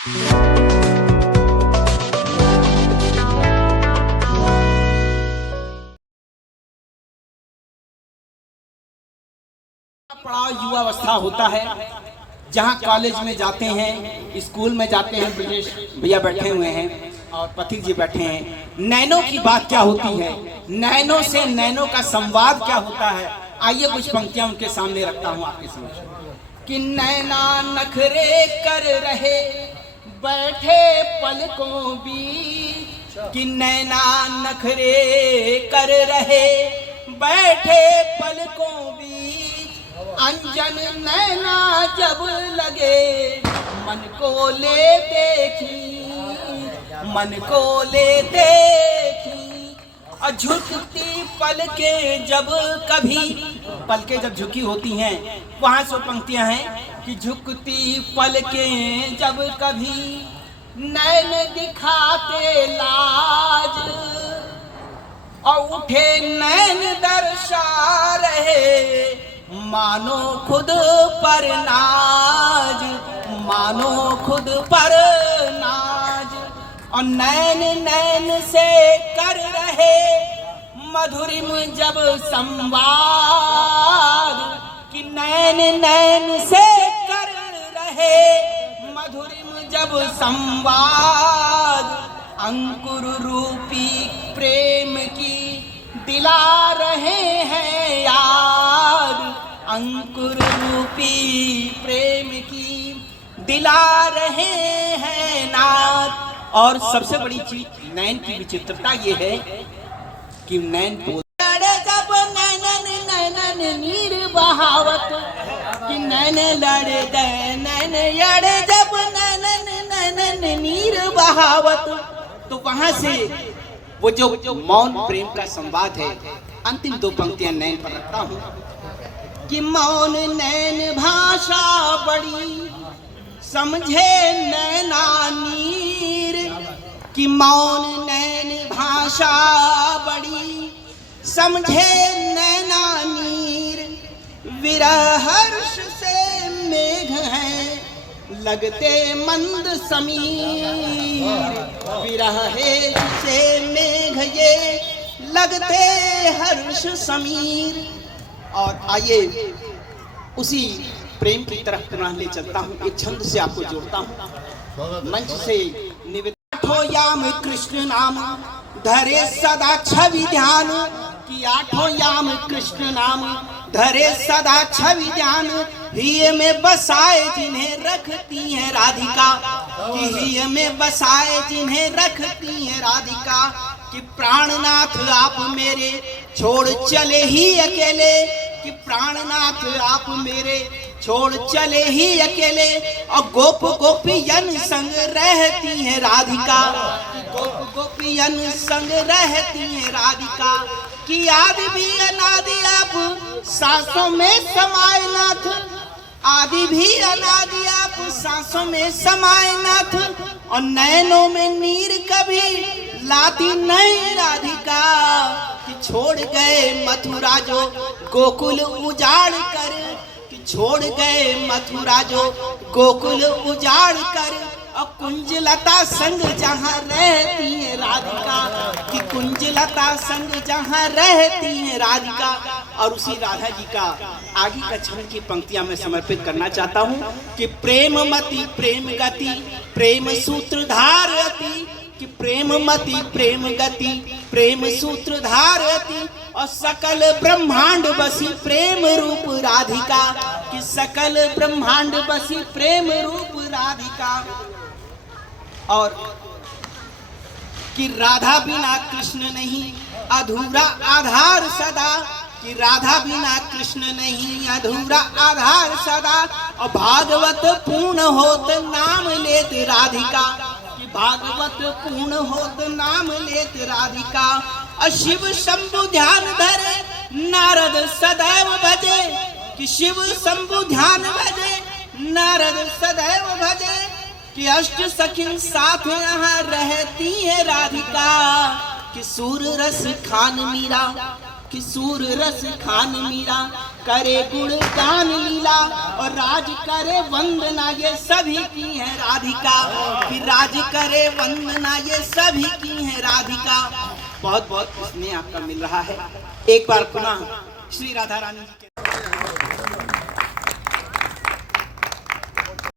पड़ाव युवावस्था होता है, जहाँ कॉलेज में जाते हैं, स्कूल में जाते हैं। ब्रजेश भैया बैठे हुए हैं और पथिक जी बैठे हैं। नैनो की बात क्या होती है, नैनो से नैनो का संवाद क्या होता है, आइए कुछ पंक्तियां उनके सामने रखता हूँ आपके समक्ष। कि नैना नखरे कर रहे बैठे पलकों बीच, कि नैना नखरे कर रहे बैठे पलकों बीच, अंजन नैना जब लगे मन को ले देखी, मन को ले देखी। और झुकती पलके जब कभी, पलके जब झुकी होती हैं, वहां से पंक्तियां हैं कि झुकती पलके जब कभी नैन दिखाते लाज, और उठे नैन दर्शा रहे मानो खुद पर नाज, मानो खुद पर नाज। और नैन नैन से कर रहे मधुरिम जब संवाद, कि नैन नैन से कर रहे मधुरिम जब संवाद, अंकुर रूपी प्रेम की दिला रहे हैं याद, अंकुर रूपी प्रेम की दिला रहे हैं नाद। और सबसे बड़ी चीज नैन की विचित्रता ये है कि नैन जब नैनन नैनन नीर बहावत, कि नैन लड़े गए नैन यड़े जब नैनन नैनन नीर बहावत। तो वहां से वो जो मौन प्रेम का संवाद है, अंतिम दो पंक्तियां नैन पर रखता हूं कि मौन नैन भाषा बड़ी समझे नैना नीर, कि मौन नैन भाषा बड़ी समझे नैना नीर। विरह हर्ष से मेघ हैं लगते मंद समीर, विरह से मेघ ये लगते हर्ष समीर। और आइए उसी प्रेम की तरफ पुनः ले चलता हूँ, एक छंद से आपको जोड़ता हूँ। मंच से निवेदन, आठों याम कृष्ण नाम धरे सदा छवि ध्यान, कि आठों याम कृष्ण नाम धरे सदा छवि ध्यान। हिय में बसाए जिन्हें रखती है राधिका, कि हिय में बसाए जिन्हें रखती है राधिका। कि प्राणनाथ आप मेरे छोड़ चले ही अकेले, कि प्राणनाथ आप मेरे छोड़ चले ही अकेले। और गोप गोपियन संग रहती है राधिका, गोप गोपियन संग रहती है राधिका। कि आदि भी अनादि आप सांसों में समाये नाथ, आदि भी अनादि आप सांसों में समाये नाथ। और नैनों में नीर कभी लाती नहीं राधिका, कि छोड़ गए मथुरा जो गोकुल उजाड़ कर, कि छोड़ गए मथुरा जो गोकुल उजाड़ कर। और कुंजलता संग जहाँ रहती है राधिका, कि कुंजलता संग जहाँ रहती है राधिका। और उसी राधा जी का आगे का छंद की पंक्तियां मैं समर्पित करना चाहता हूँ कि प्रेममति प्रेम गति प्रेम सूत्रधार अति, कि प्रेममति प्रेम गति प्रेम सूत्रधार अति। और सकल ब्रह्मांड बसी प्रेम रूप राधिका, कि सकल ब्रह्मांड बसी प्रेम रूप राधिका। और कि राधा बिना कृष्ण नहीं अधूरा आधार सदा, कि राधा बिना कृष्ण नहीं अधूरा आधार सदा। और भागवत पूर्ण होत नाम लेत राधिका, कि भागवत पूर्ण होत नाम लेत राधिका। और शिव शंभु ध्यान धरे नारद सदैव भजे, कि शिव शंभु ध्यान भजे नारद सदैव भजे। कि अष्ट सखिन साथ यहाँ रहती है राधिका, कि सूर रस खान मीरा, कि सूर रस खान मीरा। करे गुणगान लीला और राज करे वंदना, ये सभी की है राधिका। फिर राज करे वंदना, ये सभी की है राधिका। बहुत बहुत स्नेह आपका मिल रहा है। एक बार पुनः श्री राधा रानी जी के